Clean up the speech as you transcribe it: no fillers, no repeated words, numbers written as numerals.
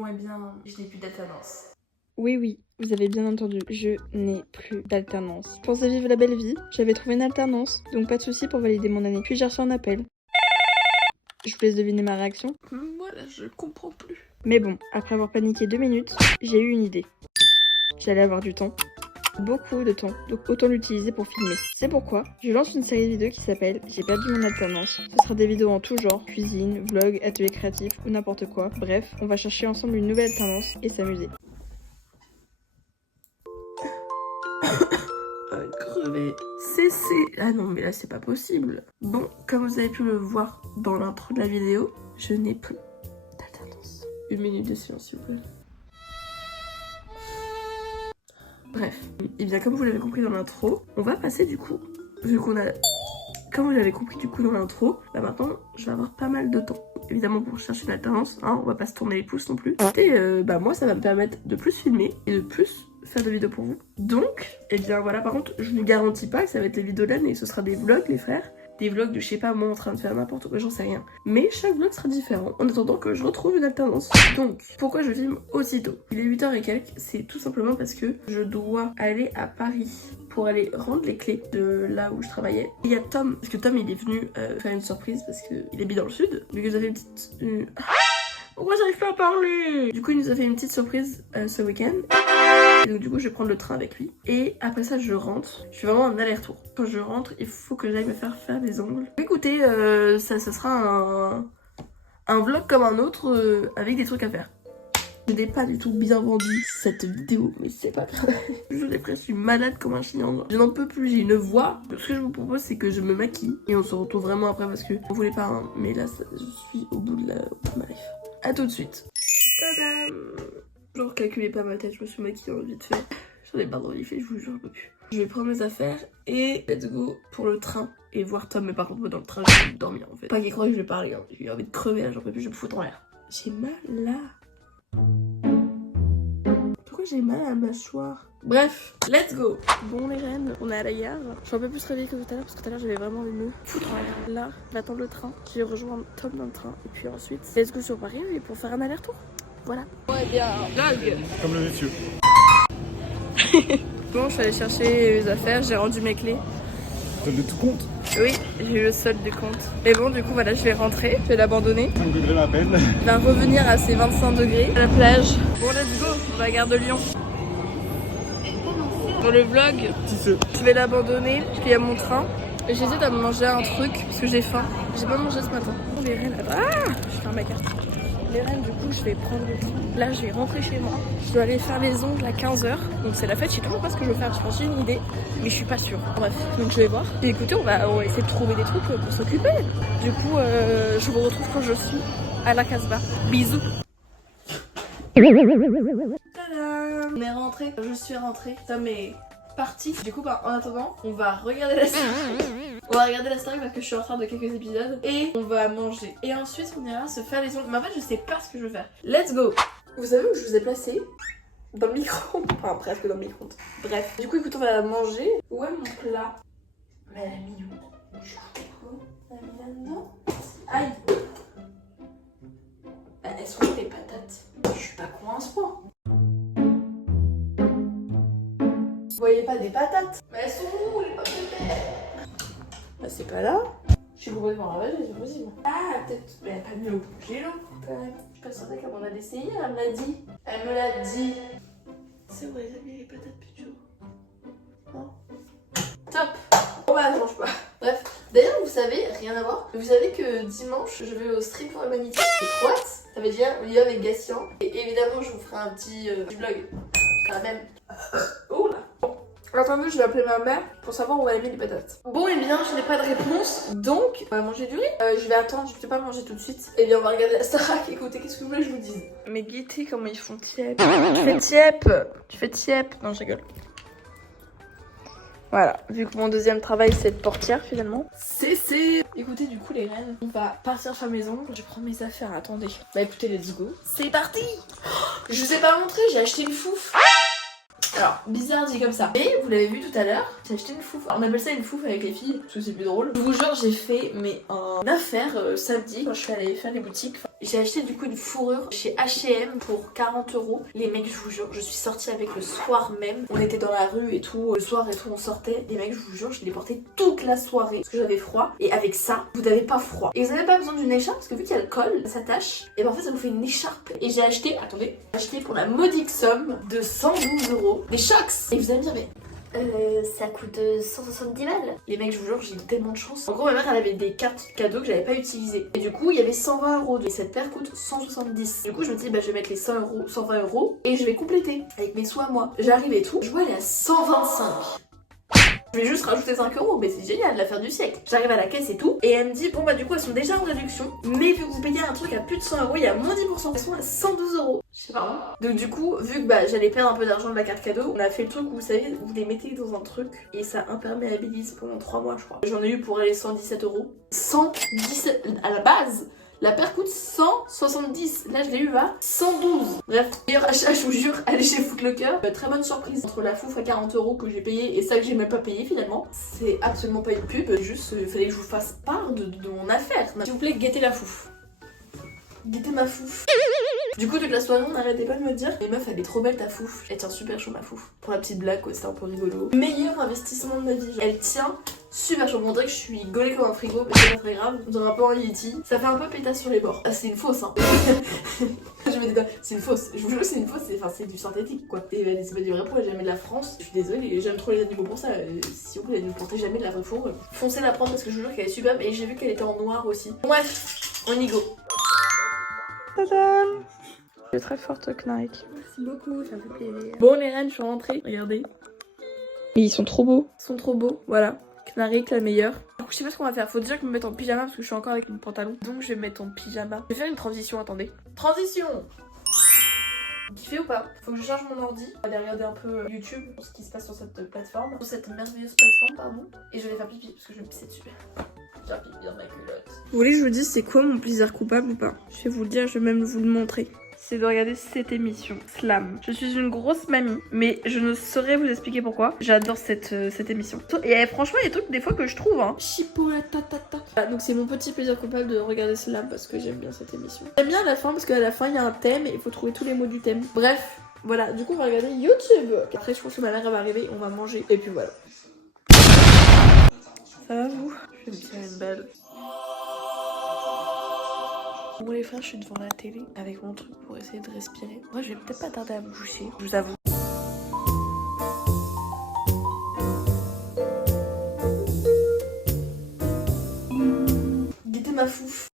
Bon, eh bien, je n'ai plus d'alternance. Oui, vous avez bien entendu, je n'ai plus d'alternance. Je pensais vivre la belle vie, j'avais trouvé une alternance, donc pas de souci pour valider mon année. Puis j'ai reçu un appel. Je vous laisse deviner ma réaction. Voilà, je comprends plus. Mais bon, après avoir paniqué 2 minutes, j'ai eu une idée. J'allais avoir du temps. Beaucoup de temps, donc autant l'utiliser pour filmer. C'est pourquoi je lance une série de vidéos qui s'appelle J'ai perdu mon alternance. Ce sera des vidéos en tout genre, cuisine, vlog, atelier créatif ou n'importe quoi. Bref, on va chercher ensemble une nouvelle alternance et s'amuser. Crevé. Ah non, mais là, c'est pas possible. Bon, comme vous avez pu le voir dans l'intro de la vidéo, je n'ai plus d'alternance. 1 minute de silence, s'il vous plaît. Bref, et bien comme vous l'avez compris dans l'intro, on va passer du coup, vu qu'on a... Comme vous l'avez compris du coup dans l'intro, bah maintenant je vais avoir pas mal de temps. Évidemment pour chercher une alternance, hein, on va pas se tourner les pouces non plus. Et bah moi ça va me permettre de plus filmer et de plus faire de vidéos pour vous. Donc, et bien voilà, par contre je vous garantis pas que ça va être les vidéos de l'année, ce sera des vlogs les frères. Des vlogs de je sais pas moi en train de faire n'importe quoi, j'en sais rien. Mais chaque vlog sera différent en attendant que je retrouve une alternance. Donc, pourquoi je filme aussitôt? Il est 8h et quelques, c'est tout simplement parce que je dois aller à Paris pour aller rendre les clés de là où je travaillais. Il y a Tom, parce que Tom il est venu faire une surprise parce qu'il habite dans le sud. Donc il nous a fait une petite... Pourquoi j'arrive pas à parler? Du coup il nous a fait une petite surprise ce week-end. Et donc du coup je vais prendre le train avec lui. Et après ça je rentre. Je suis vraiment en aller-retour. Quand je rentre il faut que j'aille me faire des ongles. Écoutez, ça sera un vlog comme un autre avec des trucs à faire. Je n'ai pas du tout bien vendu cette vidéo, mais c'est pas grave. Je l'ai presque, je suis malade comme un chien. Je n'en peux plus, j'ai une voix. Ce que je vous propose, c'est que je me maquille. Et on se retrouve vraiment après parce que on voulait pas, hein, mais là, je suis au bout de ma life. A tout de suite. Tadam! Genre, calculez pas ma tête, je me suis maquillée vite fait. J'en ai pas dans les faits, je vous jure, je peux plus. Je vais prendre mes affaires et let's go pour le train. Et voir Tom, mais par contre, moi dans le train, je vais dormir en fait. Pas qu'il croit que je vais parler, hein. J'ai envie de crever là, j'en peux plus, je vais me foutre en l'air. J'ai mal là. Pourquoi j'ai mal à la mâchoire? Bref, let's go. Bon les reines, on est à la gare. Je suis un peu plus réveillée que tout à l'heure parce que tout à l'heure j'avais vraiment envie de me foutre en l'air. Là, je vais attendre le train. Je vais rejoindre Tom dans le train. Et puis ensuite, let's go sur Paris et pour faire un aller-retour. Voilà. Ouais, bien. Vlog. Comme le monsieur. Bon, je suis allée chercher mes affaires, j'ai rendu mes clés. T'as de tout compte? Oui, j'ai eu le solde du compte. Et bon, du coup, voilà, je vais rentrer, je vais l'abandonner. 5 degrés la peine. Il va revenir à ses 25 degrés à la plage. Bon, let's go, on va à la gare de Lyon. Dans le vlog, je vais l'abandonner, puis il y a mon train. Et j'essaie de manger un truc parce que j'ai faim. J'ai pas mangé ce matin. Les reines, je ferme ma carte. Les reines, du coup, je vais prendre le train. Là, je vais rentrer chez moi. Je dois aller faire les ongles à 15h. Donc, c'est la fête. Je sais toujours pas ce que je veux faire. Je pense que j'ai une idée, mais je suis pas sûre. Bref, donc je vais voir. Et écoutez, on va essayer de trouver des trucs pour s'occuper. Du coup, je vous retrouve quand je suis à la Casbah. Bisous. Tadam! On est rentré. Je suis rentrée. Tom est parti. Du coup, en attendant, on va regarder la série. On va regarder la série parce que je suis en retard de quelques épisodes. Et on va manger. Et ensuite, on ira se faire les ongles. Mais en fait, je sais pas ce que je veux faire. Let's go! Vous savez où je vous ai placé? Dans le micro-ondes. Enfin, presque dans le micro-ondes. Bref. Du coup, écoute, on va manger. Où est mon plat? Mais elle a mis où? Je sais quoi? Elle a mis là-dedans? Aïe! Elles sont où les patates? Je suis pas con à ce point. Vous voyez pas des patates? Mais elles sont où les pommes de terre? Bah c'est pas là. Je suis complètement ravagée, c'est possible. Ah peut-être. Mais elle a pas mis au congélo quand même. Je suis pas sûre qu'elle m'en a essayé, elle me l'a dit. Elle me l'a dit. C'est vrai, elle a mis les patates plutôt. Non. Top. Bon bah je mange pas. Bref. D'ailleurs vous savez, rien à voir. Vous savez que dimanche je vais au Stream pour l'Humanité. C'est trop hâte. Ça veut dire vidéo avec Gassian. Et évidemment je vous ferai un petit vlog. Quand même. Oh là. Attendez, je vais appeler ma mère pour savoir où elle a mis les patates. Bon, et bien, je n'ai pas de réponse, donc on va manger du riz. Je vais attendre, je ne vais pas manger tout de suite. Et bien, on va regarder la Starac. Écoutez, qu'est-ce que vous voulez que je vous dise? Mais guettez comment ils font tiep. Tu fais tiep. Tu fais tiep. Non, je rigole. Voilà, vu que mon deuxième travail c'est être portière finalement. C'est. Écoutez, du coup, les reines, on va partir faire mes ongles. Je prends mes affaires, attendez. Bah écoutez, let's go. C'est parti. Je vous ai pas montré, j'ai acheté une fouf. Alors, bizarre dit comme ça. Mais vous l'avez vu tout à l'heure, j'ai acheté une fouffe. On appelle ça une fouffe avec les filles, parce que c'est plus drôle. Je vous jure, j'ai fait une affaire samedi quand je suis allée faire les boutiques. J'ai acheté du coup une fourrure chez H&M pour 40 €. Les mecs, je vous jure, je suis sortie avec le soir même. On était dans la rue et tout, le soir et tout, on sortait. Les mecs, je vous jure, je l'ai porté toute la soirée parce que j'avais froid. Et avec ça, vous n'avez pas froid. Et vous n'avez pas besoin d'une écharpe parce que vu qu'il y a le col, ça s'attache. Et ben en fait, ça vous fait une écharpe. Et j'ai acheté, attendez, j'ai acheté pour la modique somme de 112 € des Shox. Et vous allez me dire, mais ça coûte 170 balles. Les mecs, je vous jure, j'ai eu tellement de chance. En gros, ma mère, elle avait des cartes cadeaux que j'avais pas utilisées. Et du coup, il y avait 120 €. Et cette paire coûte 170. Du coup, je me dis, bah, je vais mettre les 120 € et je vais compléter avec mes soins, moi. J'arrive et tout. Je vois, elle est à 125. Je vais juste rajouter 5 €, mais c'est génial, l'affaire du siècle. J'arrive à la caisse et tout, et elle me dit, bon bah du coup elles sont déjà en réduction, mais vu que vous payez un truc à plus de 100 €, il y a moins 10%, elles sont à 112 €. Je sais pas. Donc du coup, vu que bah, j'allais perdre un peu d'argent de ma carte cadeau, on a fait le truc où vous savez, vous les mettez dans un truc, et ça imperméabilise pendant 3 mois je crois. J'en ai eu pour aller 117 €. 117 à la base. La paire coûte 170, là je l'ai eu à 112. Bref, meilleur achat, je vous jure, allez chez Footlocker. Très bonne surprise entre la fouffe à 40 € que j'ai payé et ça que j'ai même pas payé finalement. C'est absolument pas une pub, juste il fallait que je vous fasse part de mon affaire. S'il vous plaît, guettez la fouffe. Guettez ma fouffe. Du coup, toute la soirée, on n'arrêtait pas de me dire, mais meuf, elle est trop belle ta fouffe. Elle tient super chaud ma fouffe. Pour la petite blague, quoi, c'était un peu rigolo. Meilleur investissement de ma vie. Elle tient super chaud. On dirait que je suis gaulée comme un frigo, mais c'est pas très grave. On dirait un peu un Yeti. Ça fait un peu pétasse sur les bords. Ah, c'est une fausse, hein. Je me dis, c'est une fausse. Je vous jure, c'est une fausse. C'est du synthétique, quoi. Et c'est pas du vrai pour les jamais de la France. Je suis désolée, j'aime trop les animaux pour ça. Si vous voulez ne portez jamais de la vraie fourrure, foncez la prendre parce que je vous jure qu'elle est superbe. Et j'ai vu qu'elle était en noir aussi. Bref, on y go. Tadam! J'ai très forte Knarik. Merci beaucoup, ça me fait plaisir. Bon les reines, je suis rentrée, regardez. Mais ils sont trop beaux. Ils sont trop beaux, voilà. Knarik, la meilleure. Du coup, je sais pas ce qu'on va faire. Faut déjà que je me mette en pyjama parce que je suis encore avec mon pantalon. Donc je vais me mettre en pyjama. Je vais faire une transition, attendez. Transition! Vous kiffez ou pas? Faut que je charge mon ordi. Aller regarder un peu YouTube, ce qui se passe sur cette plateforme. Sur cette merveilleuse plateforme, pardon. Et je vais faire pipi parce que je vais me pisser dessus. J'ai un pipi dans ma culotte. Vous voulez que je vous dise c'est quoi mon plaisir coupable ou pas? Je vais vous le dire, je vais même vous le montrer. C'est de regarder cette émission, Slam. Je suis une grosse mamie, mais je ne saurais vous expliquer pourquoi. J'adore cette émission. Et franchement, il y a des trucs des fois que je trouve, hein. Chipolatatata. Donc c'est mon petit plaisir coupable de regarder Slam parce que j'aime bien cette émission. J'aime bien la fin parce qu'à la fin, il y a un thème et il faut trouver tous les mots du thème. Bref, voilà. Du coup, on va regarder YouTube. Après, je pense que ma mère elle va arriver, on va manger. Et puis voilà. Ça va vous? Je vais me tirer une balle. Bon les frères, je suis devant la télé avec mon truc pour essayer de respirer. Moi je vais peut-être pas tarder à me coucher, je vous avoue.